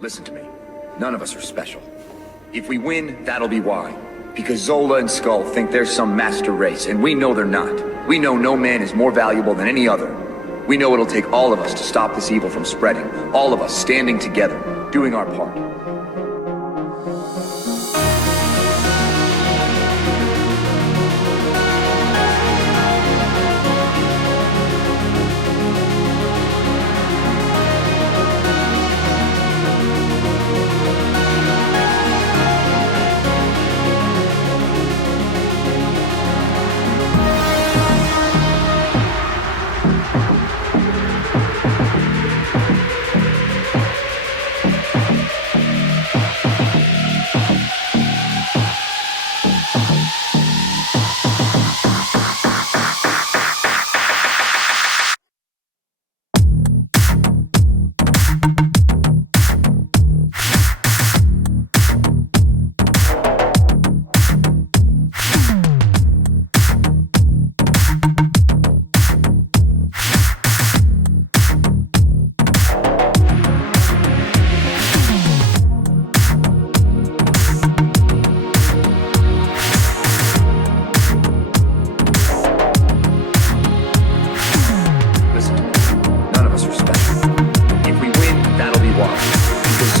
Listen to me. None of us are special. If we win, that'll be why. Because Zola and Skull think they're some master race, and we know they're not. We know no man is more valuable than any other. We know it'll take all of us to stop this evil from spreading. All of us standing together, doing our part.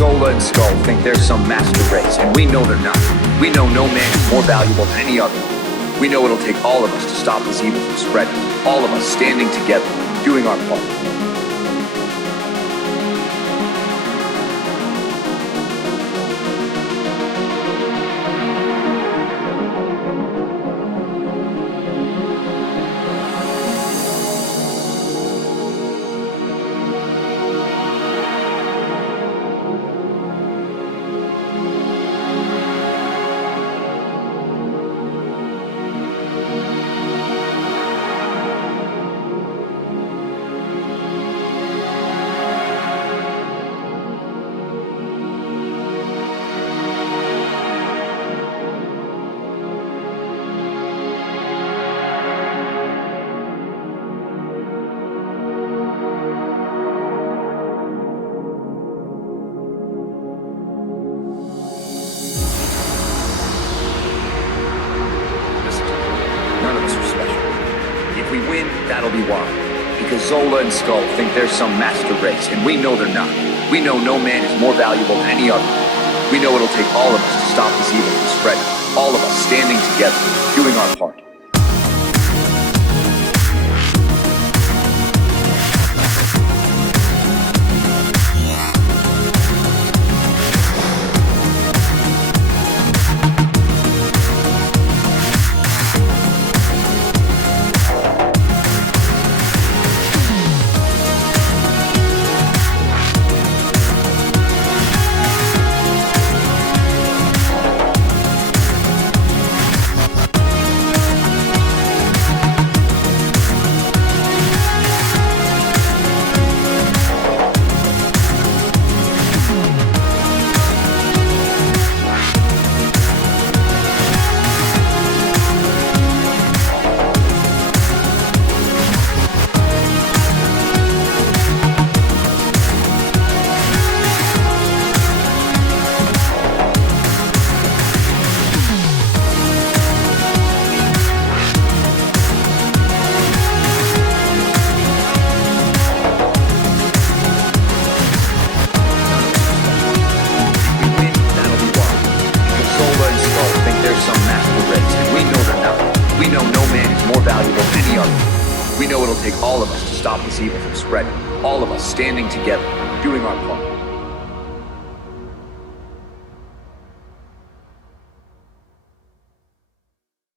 Zola and Skull think they're some master race, and we know they're not. We know no man is more valuable than any other. We know it'll take all of us to stop this evil from spreading. All of us standing together, doing our part. If we win, that'll be why. Because Zola and Skull think they're some master race, and we know they're not. We know no man is more valuable than any other. We know it'll take all of us to stop this evil from spreading. All of us standing together, doing our part. We know no man is more valuable than any other. We know it'll take all of us to stop this evil from spreading. All of us standing together, doing our part.